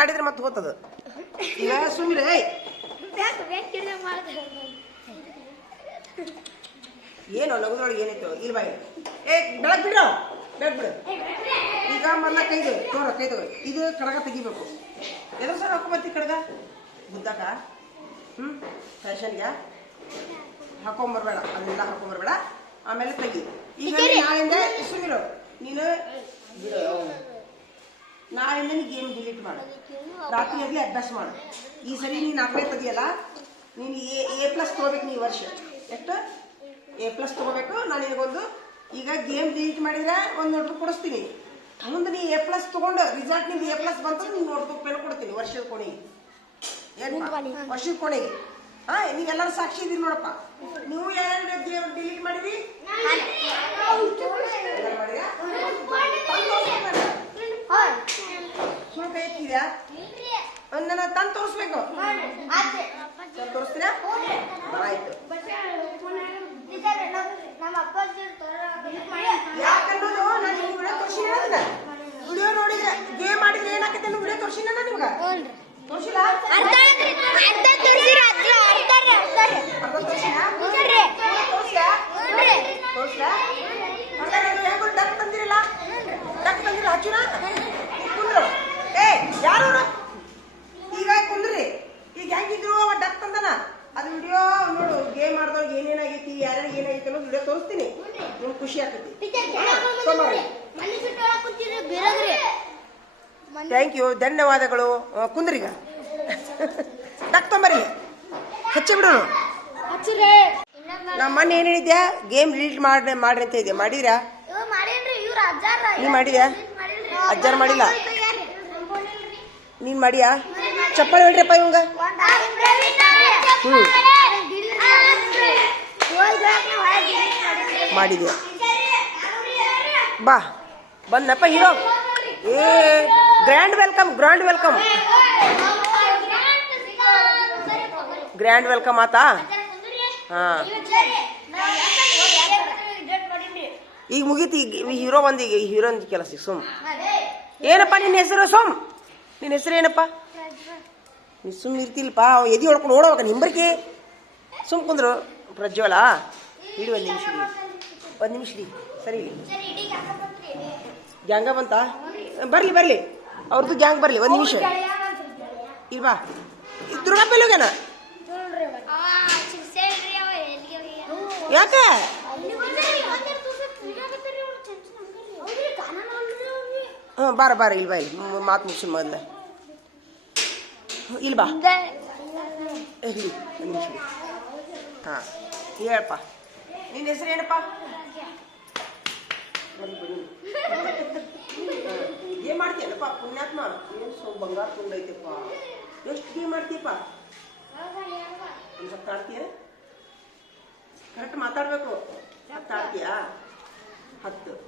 ಮಾಡಿದ್ರೆ ಮತ್ತೆ ಹೋಗ್ತದ ಈಗ ಸುಮ್ಮನೆ ಏನೋ ನಗದೊಳಗೆ ಏನಿತ್ತು ಇಲ್ಲಿ ಬಾಯಿ ಬೆಳಗ್ಗೆ ಬಿಡ್ರೋ ಬೆಳಗ್ಗೆ ಬಿಡು ಈಗ ಮೊದಲ ಕೈದು ತೋರ ಕೈದು ಇದು ಕಡಗ ತೆಗಿಬೇಕು ಎದ್ರ ಸರ್ ಹಾಕೊಂಬರ್ತಿ ಕಡಗ ಗುದ್ದಕ ಫ್ಯಾಷನ್ಗೆ ಹಾಕೊಂಬರ್ಬೇಡ ಅದನ್ನೆಲ್ಲ ಹಾಕೊಂಬರ್ಬೇಡ ಆಮೇಲೆ ತೆಗಿ ಈಗ ನಾಳೆಯಿಂದ ಸುಮಿರು ನೀನು ಬಿಡು ನಾಳೆಯಿಂದ ನೀನು ಗೇಮ್ ಡಿಲೀಟ್ ಮಾಡು ರಾತ್ರಿಯಲ್ಲಿ ಅಭ್ಯಾಸ ಮಾಡು ಈ ಸರಿ ನೀನು 4 ತೆಗಿಯಲ್ಲ ನೀನು A+ ತೊಗೋಬೇಕು ನೀ ವರ್ಷ ಎಷ್ಟು A+ ತೊಗೋಬೇಕು ನಾನು ನಿನಗೊಂದು ಈಗ ಗೇಮ್ ಡಿಲೀಟ್ ಮಾಡಿದ್ರೆ ಒಂದು ನೋಟ್ಬುಕ್ ಕೊಡಿಸ್ತೀನಿ ಮುಂದೆ ನೀ A+ ತೊಗೊಂಡು ರಿಸಲ್ಟ್ ನಿಂದು A+ ಬಂತು ನೀನು ನೋಟ್ಬುಕ್ ಪೆನ್ ಕೊಡ್ತೀನಿ ವರ್ಷದ ಕೊನೆಗೆ ಏನು ವರ್ಷದ ಕೊನೆಗೆ ನೀವೆಲ್ಲರೂ ಸಾಕ್ಷಿ ಇದೀರಿ ನೋಡಪ್ಪ ನೀವು ಯಾರು ಗೇಮ್ ಡಿಲೀಟ್ ಮಾಡಿರಿ ಸುಳ್ಳು ಕೈ ಎತ್ತಿದ್ಯಾ ನನ್ನ ತಂದು ತೋರಿಸ್ಬೇಕು ತೋರಿಸ್ತೀರಾ ಆಯ್ತು ಯಾಕನ್ನೋದು ನಾನು ನಿಮ್ಗೆ ವಿಡಿಯೋ ತೋರಿಸಿನ ವಿಡಿಯೋ ನೋಡಿದ್ರೆ ಗೇಮ್ ಮಾಡಿದ್ರೆ ಏನಾಕೈತೆ ಅನ್ನೋ ವಿಡಿಯೋ ತೋರಿಸಿನ ನಾನು ನಿಮ್ಗೆ ತೋರಿಸಿಲ್ಲ ಡಕ್ ತಂದಿರಲ್ಲ ಡಕ್ ತಂದಿರ ಹಚ್ಚುನ ಕುಂದ್ರು ಯಾರು ಈಗ ಕುಂದ್ರಿ ಈಗ ಹೆಂಗಿದ್ರು ಅವ ಡಕ್ ತಂದನ ಅದು ವಿಡಿಯೋ ನೋಡು ಗೇಮ್ ಮಾಡ್ದವ್ರಿಗೆ ಏನೇನಾಗೈತಿ ಯಾರ್ಯಾರಿಗೆ ಏನಾಗೈತಿ ಅನ್ನೋದು ವಿಡಿಯೋ ತೋರಿಸ್ತೀನಿ ನಿಮ್ಗೆ ಖುಷಿ ಆಗ್ತೈತಿ ಥ್ಯಾಂಕ್ ಯು ಧನ್ಯವಾದಗಳು ಕುಂದ್ರಿಗ ಡಕ್ ತೊಂಬರಿ ಹಚ್ಚಿ ಬಿಡೋಣ ನಮ್ಮ ಮನೆ ಏನ್ ಹೇಳಿದ್ಯಾ ಗೇಮ್ ಡಿಲೀಟ್ ಮಾಡ್ರಿ ಅಂತ ಇದೆ ಮಾಡಿದ್ರಾ ನೀ ಮಾಡಿದ್ಯಾ ಅಜ್ಜಾರ್ ಮಾಡಿಲ್ಲ ನೀನ್ ಮಾಡಿಯಾ ಚಪ್ಪಲ್ ಹೇಳ್ರಿಪ್ಪ ಇವಂಗ ಮಾಡಿದ್ಯಾ ಬಾ ಬಂದಪ್ಪ hero grand welcome grand welcome ಆತಾ ಹಾ ಈಗ ಮುಗೀತಿ ಈಗ ಹೀರೋ ಬಂದು ಈಗ ಹೀರೋನ್ ಕೆಲಸ ಸುಮ್ ಏನಪ್ಪ ನಿನ್ನ ಹೆಸರು ಸೋಮ್ ನಿನ್ನ ಹೆಸರು ಏನಪ್ಪ ನೀ ಸುಮ್ ಇರ್ತಿಲ್ಪ ಎದಿ ಹೊಡ್ಕೊಂಡು ಓಡೋವಾಗ ನಿಂಬರ್ಕೆ ಸುಮ್ ಕುಂದ್ರು ಪ್ರಜ್ವಲ ಇಡಿ ಒಂದು ನಿಮಿಷ ಸರಿ ಗ್ಯಾಂಗ ಬಂತ ಬರ್ಲಿ ಅವ್ರದ್ದು ಗ್ಯಾಂಗ್ ಬರ್ಲಿ ಒಂದು ನಿಮಿಷ ಇಲ್ವಾ ದುರ್ಗಪ್ಪಲ್ಲಿ ಹೋಗ್ಯಾನ ಯಾಕೆ ಬಾರ ಇಲ್ವಾ ಇಲ್ಲಿ ಮಾತು ಮುಗಿಸಿ ಮೊದಲ ಇಲ್ವಾ ಹೇಳಿ ಒಂದು ನಿಮಿಷ ಹಾಂ ಹೇಳಪ್ಪ ನಿನ್ನ ಹೆಸರು ಏನಪ್ಪ ಏನ್ ಮಾಡ್ತೀಯಲ್ಲಪ್ಪ ಪುಣ್ಯಾತ್ಮ ಏನು ಸ್ವಲ್ಪ ಬಂಗಾರ ತುಂಡೈತಪ್ಪ ಎಷ್ಟು ಗೇಮ್ ಮಾಡ್ತೀಯಪ್ಪ ಒಂದು ಸ್ವಲ್ಪ ಆಡ್ತೀಯ ಕರೆಕ್ಟ್ ಮಾತಾಡ್ಬೇಕು 10 ಆಡ್ತೀಯಾ 10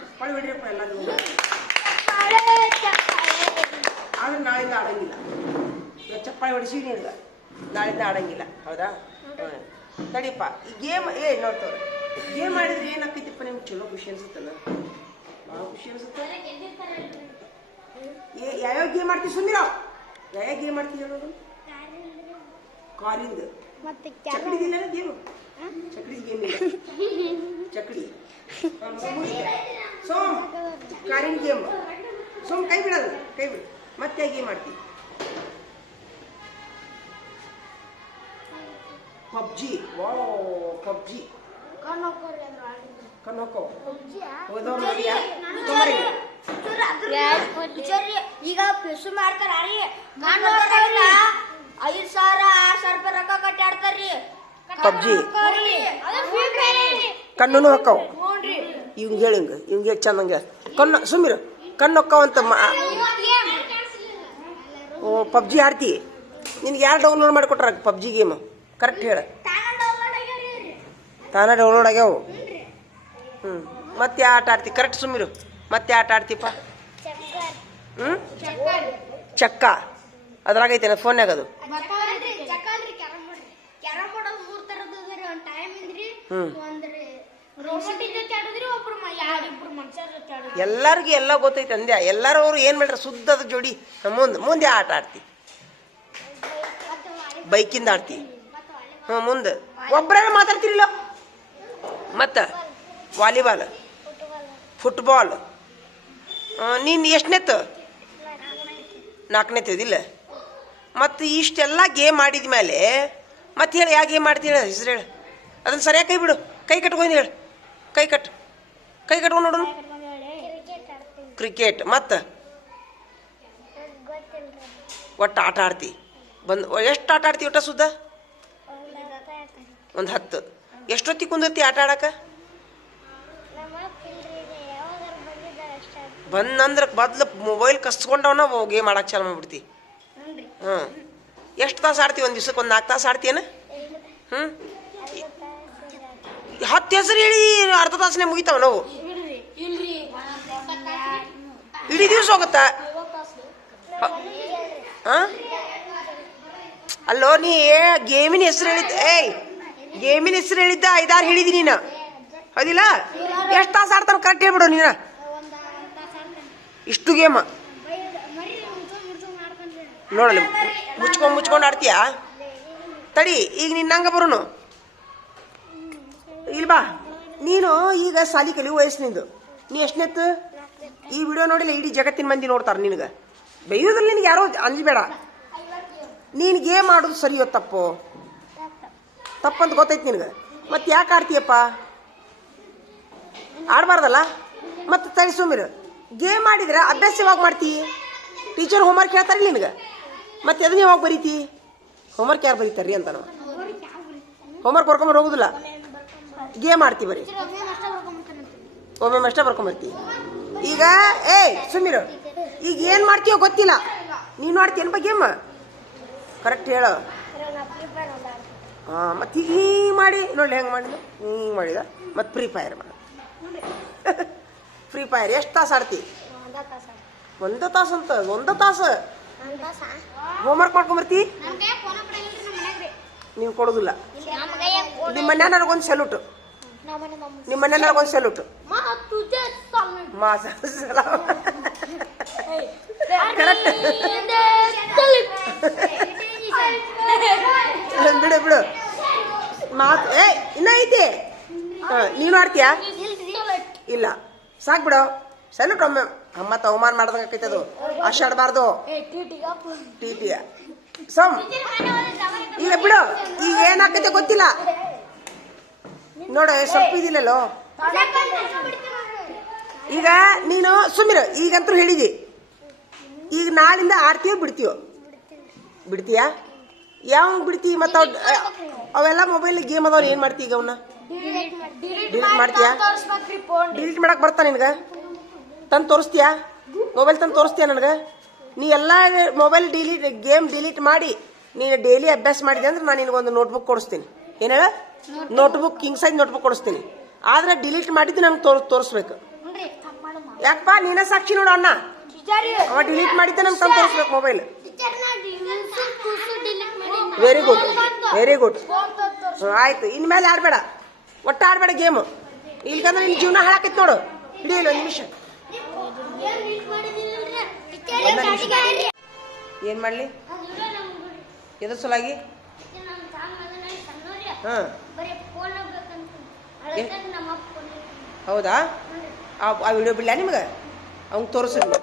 ಚಪ್ಪಾಳಿ ಬಿಡ್ರಿಯಪ್ಪ ಎಲ್ಲರೂ ಆದ್ರೆ ನಾಳಿಂದ ಆಡಂಗಿಲ್ಲ ಚಪ್ಪಾಳಿ ಹೊಡಿಸಿ ನಿನ್ಗ ನಾಳಿಂದ ಆಡಂಗಿಲ್ಲ ಹೌದಾ ತಡಿಯಪ್ಪ ಈ ಗೇಮ್ ನೋಡ್ತವ್ರೆ ಗೇಮ್ ಮಾಡಿದ್ರೆ ಏನಾಕೈತಿಪ್ಪ ನಿಮ್ಗೆ ಚಲೋ ಖುಷಿ ಅನ್ಸುತ್ತಲ್ಲ ಭಾಳ ಖುಷಿ ಅನ್ಸುತ್ತೆ ಯಾವ್ಯಾವ ಗೇಮ್ ಮಾಡ್ತೀವಿ ಸುಮ್ಮಿರೋ ಯಾವ್ಯಾವ ಗೇಮ್ ಮಾಡ್ತೀವಿ ಹೇಳೋದು ಕಾರಿಂದ ಚಕ್ಡಿದಿಲ್ಲ ಗೇಮ್ ಚಕ್ಡಿ ಗೇಮ್ ಇಲ್ಲ ಚಕ್ಡಿ ಸೋಮ್ ಕಾರಿನ ಗೇಮ್ ಸೋಮ್ ಕೈ ಬಿಡು ಮತ್ತೆ ಗೇಮ್ ಮಾಡ್ತೀವಿ ಪಬ್ಜಿ ಪಬ್ಜಿ ಕಣ್ಣೋಕೋ ಓದೋರು ನೋಡಿಯಾ ಈಗ ಪೆಸು ಮಾಡ್ತಾರ 5,000 6,000 ರೂಪಾಯಿ ರೊಕ್ಕ ಕಟ್ಟಿ ಆಡ್ತಾರ್ರಿ ಪಬ್ಜಿ ಕಣ್ಣು ಹೊಕ್ಕವು ಇವಂಗೆ ಹೇಳಿಂಗ ಇವಂಗೆ ಚಂದಂಗೆ ಕಣ್ಣು ಸುಮ್ಮಿರು ಕಣ್ಣು ಹೊಕ್ಕವಂತ ಓ ಪಬ್ಜಿ ಆಡ್ತಿ ನಿನ್ಗೆ ಯಾರು ಡೌನ್ಲೋಡ್ ಮಾಡಿಕೊಟ್ರ ಪಬ್ಜಿ ಗೇಮ್ ಕರೆಕ್ಟ್ ಹೇಳ ತಾನೇ ಡೌನ್ಲೋಡ್ ಆಗ್ಯಾವು ಮತ್ತೆ ಆಟ ಆಡ್ತಿ ಕರೆಕ್ಟ್ ಸುಮ್ಮಿರು ಮತ್ತೆ ಆಟ ಆಡ್ತಿಪ್ಪ ಚಕ್ಕ ಅದ್ರಾಗೈತೆ ಫೋನ್ಯಾಗ ಅದು ಎಲ್ಲರಿಗೂ ಎಲ್ಲ ಗೊತ್ತೈತೆ ಅಂದ್ಯ. ಎಲ್ಲರೂ ಅವ್ರು ಏನು ಮಾಡ್ಯಾರ ಸುದ್ದದ ಜೋಡಿ. ಮುಂದೆ ಆಟ ಆಡ್ತಿ, ಬೈಕಿಂದ ಆಡ್ತಿ. ಹ್ಞೂ ಮುಂದೆ ಒಬ್ಬರೇ ಮಾತಾಡ್ತಿರಲಿಲ್ಲ. ಮತ್ತು ವಾಲಿಬಾಲ್, ಫುಟ್ಬಾಲ್. ನೀನು ಎಷ್ಟನೇತ್ತು? 4ನೇತಿಲ್ಲ. ಮತ್ತು ಇಷ್ಟೆಲ್ಲ ಗೇಮ್ ಆಡಿದ ಮೇಲೆ ಮತ್ತೆ ಹೇಳಿ ಯಾವ ಗೇಮ್ ಮಾಡ್ತೀವಿ ಹೇಳ, ಹೆಸ್ರು ಹೇಳು. ಅದನ್ನು ಸರಿಯಾಗಿ ಕೈ ಬಿಡು, ಕೈ ಕಟ್ಕೊಂಡು ಹೇಳು. ಕೈ ಕಟ್ಕೊಂಡು ನೋಡೋಣ. ಕ್ರಿಕೆಟ್. ಮತ್ತು ಒಟ್ಟು ಆಟ ಆಡ್ತಿ. ಎಷ್ಟು ಆಟ ಆಡ್ತಿ ಒಟ್ಟು ಸುದ್ದ? ಒಂದು 10. ಎಷ್ಟೊತ್ತಿಗೆ ಕುಂದಿರ್ತಿ ಆಟ ಆಡಕ್ಕೆ? ಬಂದಂದ್ರೆ ಬದ್ಲು ಮೊಬೈಲ್ ಕಸ್ಕೊಂಡವನ ಗೇಮ್ ಆಡಕ್ಕೆ ಚಾಲು ಮಾಡ್ಬಿಡ್ತಿ. ಹ್ಞೂ ಎಷ್ಟು ತಾಸು ಆಡ್ತೀವಿ ಒಂದು ದಿವ್ಸಕ್ಕೆ? ಒಂದು 4 ತಾಸು ಆಡ್ತೀಯನ? 10 ಹೆಸರು ಹೇಳಿ ಅರ್ಧ ತಾಸನೇ ಮುಗಿತಾವ ನಾವು. ಇಡೀ ದಿವ್ಸ ಹೋಗುತ್ತಾ? ಹಾಂ ಅಲ್ಲೋ, ನೀ ಗೇಮಿನ ಹೆಸರು ಹೇಳಿದ್ದ. ಗೇಮಿನ ಹೆಸರು ಹೇಳಿದ್ದ 5-6 ಹೇಳಿದಿ ನೀನು, ಹೌದಿಲ್ಲ? ಎಷ್ಟು ತಾಸು ಆಡ್ತಾನೆ ಕರೆಕ್ಟ್ ಹೇಳ್ಬಿಡು ನೀನು. ಇಷ್ಟು ಗೇಮ ನೋಡಲಿ, ಮುಚ್ಕೊಂಡು ಆಡ್ತೀಯಾ? ತಡಿ, ಈಗ ನಿನ್ನಂಗ ಬರೋನು ಇಲ್ಬಾ. ನೀನು ಈಗ ಸಾಲಿ ಕಲಿಯೋ ವಯಸ್ಸು ನಿಂದು. ನೀ ಎಷ್ಟನೇತ್ತು? ಈ ವಿಡಿಯೋ ನೋಡಿಲ್ಲ ಇಡೀ ಜಗತ್ತಿನ ಮಂದಿ ನೋಡ್ತಾರೆ ನಿನಗೆ. ಬೈಯೋದ್ರಲ್ಲಿ ನಿನಗೆ ಯಾರೋ ಅಂಜಬೇಡ. ನೀನು ಗೇಮ್ ಆಡೋದು ಸರಿಯೋ ತಪ್ಪು? ತಪ್ಪಂತ ಗೊತ್ತೈತಿ ನಿನಗೆ. ಮತ್ತು ಯಾಕೆ ಆಡ್ತೀಯಪ್ಪ? ಆಡಬಾರ್ದಲ್ಲ. ಮತ್ತು ತಡಿ ಸುಮ್ಮಿರು. ಗೇಮ್ ಆಡಿದ್ರೆ ಅಭ್ಯಾಸ ಯಾವಾಗ ಮಾಡ್ತೀವಿ? ಟೀಚರ್ ಹೋಮ್ವರ್ಕ್ ಹೇಳ್ತಾರೆ ನಿನಗೆ, ಮತ್ತು ಅದನ್ನ ಯಾವಾಗ ಬರೀತಿ? ಹೋಮ್ವರ್ಕ್ ಯಾರು ಬರೀತಾರ್ರಿ ಅಂತ ನಾವು ಹೋಮ್ವರ್ಕ್ ಬರ್ಕೊಂಬರ್ ಹೋಗುದಿಲ್ಲ, ಗೇಮ್ ಆಡ್ತೀವಿ ಬರೀ. ಒಮ್ಮೆ ಅಷ್ಟೇ ಬರ್ಕೊಂಬರ್ತೀವಿ. ಈಗ ಸುಮ್ಮಿರು. ಈಗ ಏನು ಮಾಡ್ತೀಯೋ ಗೊತ್ತಿಲ್ಲ. ನೀನು ಆಡ್ತೀಯನಪ್ಪ ಗೇಮ್? ಕರೆಕ್ಟ್ ಹೇಳು. ಹಾಂ, ಮತ್ತು ಈಗ ಹಿಂಗೆ ಮಾಡಿ ನೋಡಿ, ಹೆಂಗೆ ಮಾಡಿದ? ಹಿಂಗೆ ಮಾಡಿದ. ಮತ್ತು ಫ್ರೀ ಫೈರ್ ಮಾಡ. ಫ್ರೀ ಫೈರ್ ಎಷ್ಟು ತಾಸು ಆಡ್ತಿ? 1 ತಾಸು ಅಂತ? 1 ತಾಸು ಹೋಮ್ವರ್ಕ್ ಮಾಡ್ಕೊಂಬರ್ತಿ? ನೀವು ಕೊಡೋದಿಲ್ಲ. ನಿಮ್ಮ ಮನೆ ನನಗೊಂದು ಸೆಲ್ಯೂಟು. ನಿಮ್ಮ ಮನೆ ನನಗೊಂದು ಸೆಲ್ಯೂಟು. ಕರೆಕ್ಟ್ ಬಿಡು ಮಾತು. ಇನ್ನ ಐತಿ. ನೀನು ಆಡ್ತೀಯಾ? ಇಲ್ಲ, ಸಾಕು ಬಿಡು. ಸೆಲ್ಯೂಟ್. ಒಮ್ಮೆ ಮತ್ತೆ ಅವಮಾನ ಮಾಡ್ದಂಗೆ ಆಕೈತೆ ಅದು. ಆಡಬಾರ್ದು. ಟಿ ಸಮ್ ಈಗ ಬಿಡು. ಈಗ ಏನಾಕೈತೆ ಗೊತ್ತಿಲ್ಲ ನೋಡು, ಸ್ವಲ್ಪ ಇದಿಲ್ಲಲ್ಲೋ. ಈಗ ನೀನು ಸುಮ್ಮಿರು. ಈಗಂತೂ ಹೇಳಿದಿ. ಈಗ ನಾಳಿಂದ ಆಡ್ತೀಯೋ ಬಿಡ್ತೀಯೋ? ಬಿಡ್ತೀಯಾ? ಯಾವ ಬಿಡ್ತೀವಿ? ಮತ್ತು ಅವೆಲ್ಲ ಮೊಬೈಲ್ ಗೇಮ್ ಅದಾವ, ಏನು ಮಾಡ್ತೀವಿ ಈಗ? ಅವನ್ನ ಡಿಲೀಟ್ ಮಾಡ್ತೀಯಾ? ಡಿಲೀಟ್ ಮಾಡಕ್ಕೆ ಬರ್ತಾ ನಿನಗೆ? ತಂದು ತೋರಿಸ್ತೀಯಾ? ಮೊಬೈಲ್ ತಂದು ತೋರಿಸ್ತೀಯಾ ನನಗೆ? ನೀ ಎಲ್ಲ ಮೊಬೈಲ್ ಗೇಮ್ ಡಿಲೀಟ್ ಮಾಡಿ ನೀನು ಡೈಲಿ ಅಭ್ಯಾಸ ಮಾಡಿದೆ ಅಂದ್ರೆ ನಾನು ನಿನಗೊಂದು ನೋಟ್ಬುಕ್ ಕೊಡಿಸ್ತೀನಿ. ಏನು ಹೇಳ? ನೋಟ್ಬುಕ್, ಕಿಂಗ್ ಸೈಜ್ ನೋಟ್ಬುಕ್ ಕೊಡಿಸ್ತೀನಿ. ಆದರೆ ಡಿಲೀಟ್ ಮಾಡಿದ್ದು ನಂಗೆ ತೋರಿಸ್ಬೇಕು. ಯಾಕಪ್ಪ? ನೀನೇ ಸಾಕ್ಷಿ ನೋಡು. ಅಣ್ಣ ಅವ ಡಿಲೀಟ್ ಮಾಡಿದ್ದೆ ನಂಗೆ ತಂದು ತೋರಿಸ್ಬೇಕು mobile. Very good, very good. ಆಯ್ತು, ಇನ್ಮೇಲೆ ಆಡಬೇಡ, ಒಟ್ಟು ಆಡಬೇಡ ಗೇಮು. ಇಲ್ಕಂದ್ರೆ ನಿನ್ನ ಜೀವನ ಹಾಳಾಕೈತಿ ನೋಡು. ಹಿಡಿಯಲ್ಲ ಒಂದು ನಿಮಿಷ. ಏನು ಮಾಡಲಿ? ಎದ್ರ ಸಲಾಗಿ? ಹಾಂ, ಹೌದಾ? ಆ ವಿಡಿಯೋ ಬಿಡ್ಲ ನಿಮ್ಗೆ? ಅವ್ನಿಗೆ ತೋರಿಸಿದ್ವಿ.